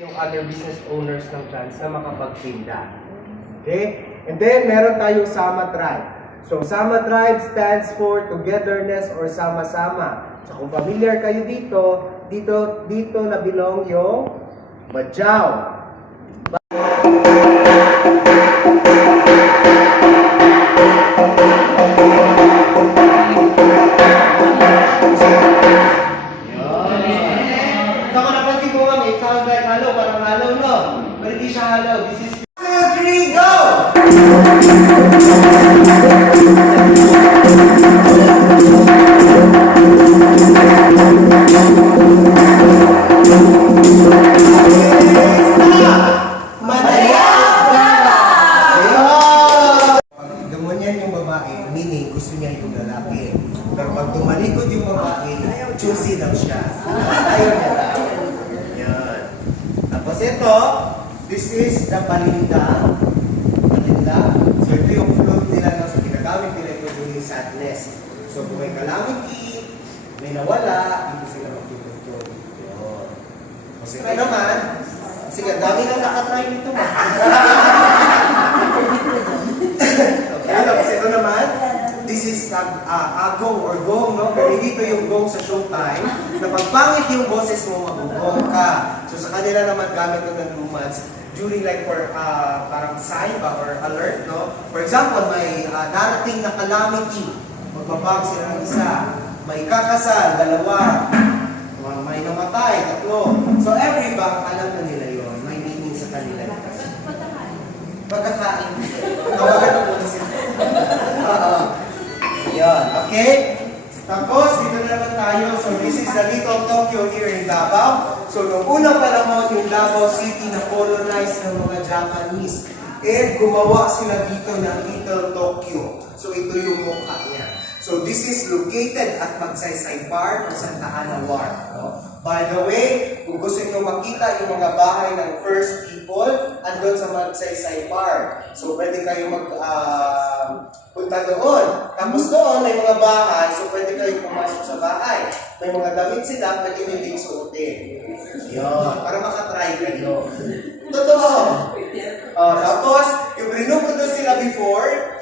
yung other business owners ng trans na makapagtinda. Okay? And then, meron tayong Sama Tribe. So, Sama Tribe stands for togetherness or sama-sama. So, kung familiar kayo dito na belong yung Madjaw. This is 2, 3, go! Madaya! Pag gamonyan yung babae, meaning gusto niya yung lalaki. Pero pag tumalikod yung babae, choosy lang siya. Ayaw niya lang. Yan. Tapos ito, this is the palinda. So ito yung float nila na sa ginagamit nila ito during sadness. So kung may calamity, may nawala, dito sila magtutugtog. Yun. Kasi ito naman, sige, dami nang nakatry nito. Okay, tapos ito naman, this is agong or gong, no? Pero dito yung gong sa showtime, na pagpangit yung boses mo, magugong ka. So sa kanila naman gamit ito ng lumans during like for parang sign ba or alert, no? For example, may darating na calamity, magbabag sila ng isa, may kakasal, 2, may namatay, 3. So every bang, alam na nila yon, may meaning sa kanila. Pagkakain. Tawagan na po sila. Yan, okay? Tapos, dito na naman tayo. So, this is the Little Tokyo here in Davao. So, nung unang panahon, yung Davao City na colonized ng mga Japanese, gumawa sila dito ng Little Tokyo. So, ito yung mukha niya. So, this is located at Magsaysay Park o Santa Ana Wharf. No? By the way, kung gusto nyo makita yung mga bahay ng first people, andun sa Magsaysay Park. So, pwede kayo punta doon. Tapos doon, may mga bahay, so pwede kayo pumasok sa bahay. May mga damit sila, pwede nyo din suotin. Yun, para makatry kayo. Totoo. Tapos, yung rinuproduce sila before,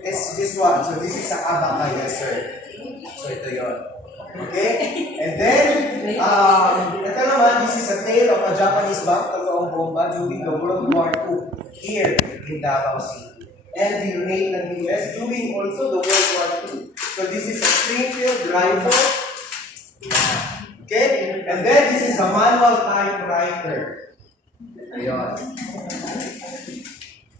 is this one. So, this is a abaka, yes sir. So, ito yun. Okay? And then, ito naman, this is a tale of a Japanese bomb, totoong bomba, during the World War II, here in Davao City. And the unit ng US during also the World War II. So, this is a Springfield rifle. Okay? And then, this is a manual typewriter. Ayun.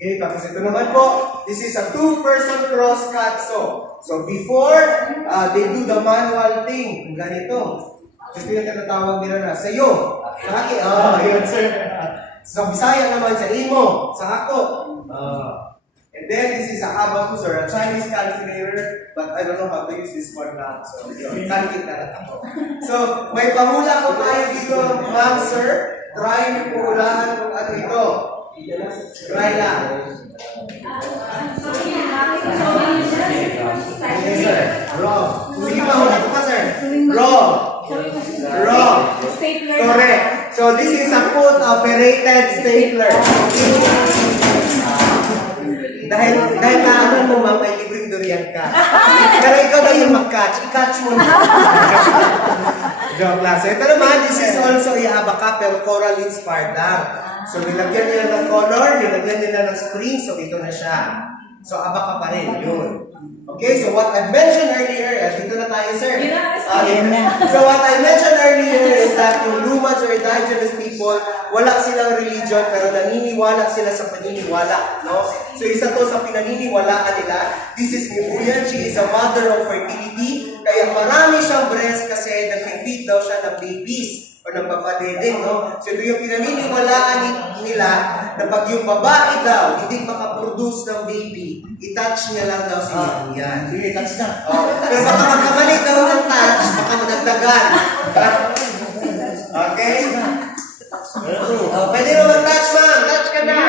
Okay, tapos ito naman po, this is a 2-person crosscut saw. So before they do the manual thing, ganito. Ito yung tinatawag nila na sayo, sa akin, yun sir. Sa Bisaya naman, sa imo, sa ako. And then this is a abacus or a Chinese calculator, but I don't know how to use this one now. So yun, sakit na lang ako. So may pahula ko tayo dito, ma'am sir. Try niyo po ulahan kung ano ito. Try lang. Yes, sir. Wrong. Sige, mahula ko pa, sir. Wrong. Wrong. Correct. So, this is a foot-operated stapler. Dahil naaman mo, ma'am, may libreng durian ka. Pero ikaw na yung mag-catch. I-catch mo na. Joke lang. So, ito naman, this is also abaka, pero coral-inspired lang. So, nilagyan nila ng color, nilagyan nila ng spring, so ito na siya. So, abaka pa rin, yun. Okay, so what I mentioned earlier, dito na tayo, sir. So, what I mentioned earlier is that yung Lumans or indigenous people, wala silang religion, pero naniniwala sila sa paniniwala, no? So, isa to sa pinaniniwalaan nila. This is Nibuyan, she is a mother of fertility, kaya marami siyang breast kasi nag-feed daw siya ng babies. O nagpapadedeng, no? So ito yung pinaniniwalaan nila na pag yung babae daw hindi makaproduce ng baby, i-touch niya lang daw si Nibuyan. I-touch na. Pero baka magkamali daw ng touch, baka madagdagan. Okay? Pwede mo mag-touch, ma'am. Touch ka na.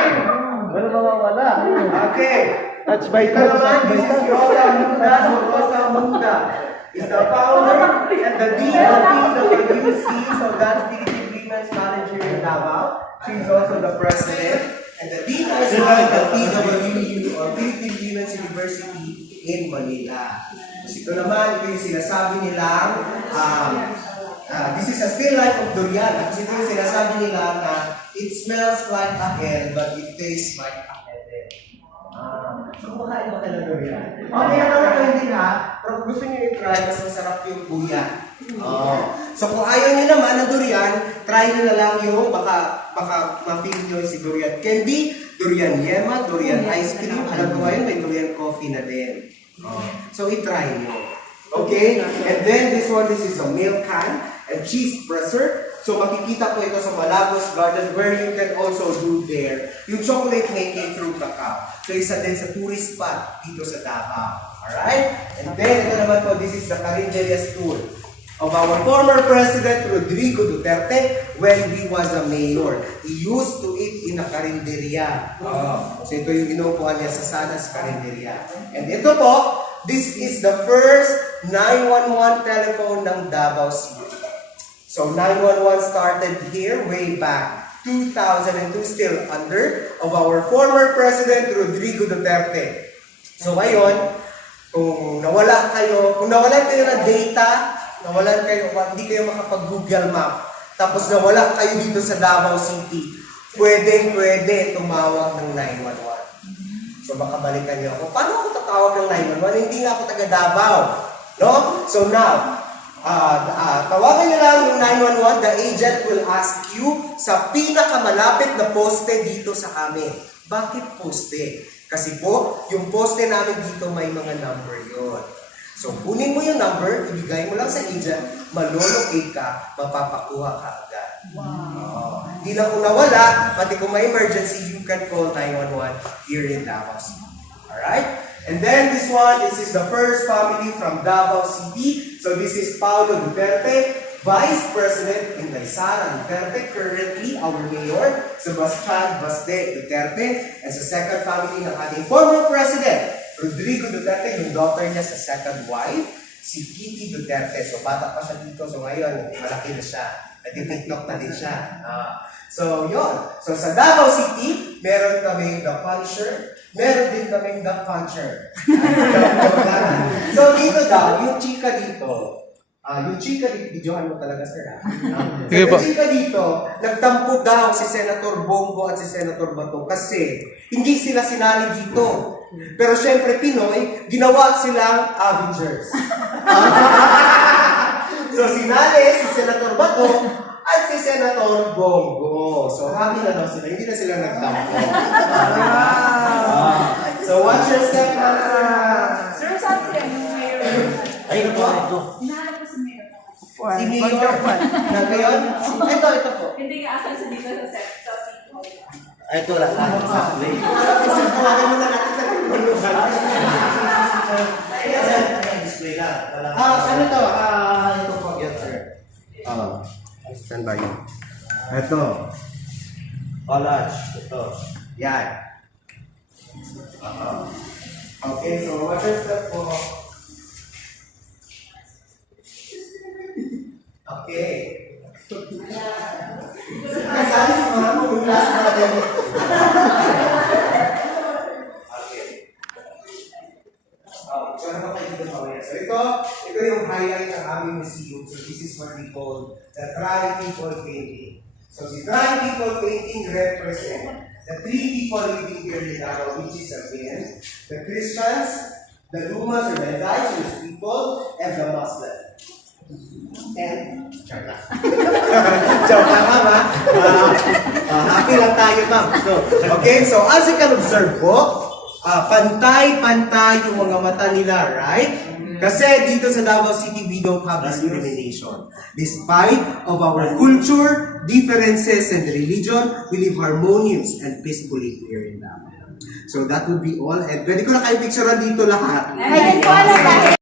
Wala mawawala. Okay. Touch by Ito touch. naman, this is Rosa Munda. So Rosa Munda is the founder and the dean of the UC, so that's the Women's College here in Davao. She's also the president. And the dean as well, the PWU or Philippine Women's University in Manila. Kasi ito naman, ito yung sinasabi nilang, this is a still life of durian. Kasi ito yung sinasabi nila na it smells like a hell, but it tastes like a heaven. So, kumakain ba kayo ng durian? Okay na naman kayo din ha, pero kung gusto nyo i-try, mas masarap yung kuya. So, kung ayaw nyo naman ng durian, try nyo na lang yung baka ma-feel nyo si durian candy, durian yema, durian ice cream. Alam ko ngayon, may durian coffee na din. So, i-try nyo. Okay? And then, this is a milk can and cheese presser. So, makikita po ito sa Malagos Garden where you can also do there yung chocolate making through cacao. So, isa din sa tourist spot dito sa Davao. Alright? And then, ito naman po, this is the Carinderia stool of our former President Rodrigo Duterte when he was a mayor. He used to eat in a carinderia. So ito yung inuupuan niya sa Sanas Carinderia. And ito po, this is the first 911 telephone ng Davao City. So 911 started here way back 2002, still under of our former President Rodrigo Duterte. So ngayon, kung nawalan kayo ng data, hindi kayo makapag-Google Map, tapos nawala kayo dito sa Davao City, pwede tumawag ng 911. So baka balikan niyo ako, paano ako tatawag ng 911? Hindi nga ako taga Davao. No? So now, tawagan niyo lang yung 911, the agent will ask you sa pinakamalapit na poste dito sa amin. Bakit poste? Kasi po, yung poste namin dito may mga number yon. So, kunin mo yung number, ibigay mo lang sa agent, malolocate ka, mapapakuha ka agad. Wow. Hindi na kung nawala, pati kung may emergency, you can call 911 here in Davao City. Alright? And then this is the first family from Davao City. So, this is Paulo Duterte, Vice President Inday Sara Duterte, currently our Mayor, Sebastian Baste Duterte, and sa second family ng ating former President, Rodrigo Duterte, yung daughter niya sa second wife, si Kitty Duterte. So, bata pa siya dito. So, ngayon, malaki na siya. Nag-tiktok na din siya. So, yun. So, sa Davao City, meron kami The Puncher. Meron din kami The Puncher. So, dito daw, yung chika dito, videohan mo talaga, sir. Yung chika dito, nagtampo daw si Senator Bongo at si Senator Bato kasi hindi sila sinali dito. Pero syempre, Pinoy, ginawa silang Avengers. So, sinali si Senator Bato at si Senator Bongo. So, happy na daw sila. Hindi na sila nagtampo. So, what's your step, sir? Sir, saan siya yung mayor? Ayun po. Hinahanap ko si mayor. Si Mayor. Ngayon? Ito po. Hindi nga asan siya dito sa set. Sa people. Ito lang. Kasi tawagan mo na natin sa Display lang. ano to? Ito po. Yes, sir. Saan ba yun? Ito. Collage. Ito. Yan. Okay, so what's your step po? Okay. Kasali si mama mo yung last natin. Okay. So ito yung highlight ng aming museum. So this is what we call the Tri-People Painting. So si Tri-People Painting represent the three people living here in Davao, which is again, the Christians, the Lumas or the indigenous people, and the Muslims. And, joke lang ha? Happy lang tayo, ma'am. So, okay, so as you can observe po, pantay-pantay yung mga mata nila, right? Kasi dito sa Davao City, we don't have discrimination. Despite of our culture, differences, and religion, we live harmonious and peacefully here in Davao. So that would be all. And pwede ko na kayo picturean dito lahat. Ayun po,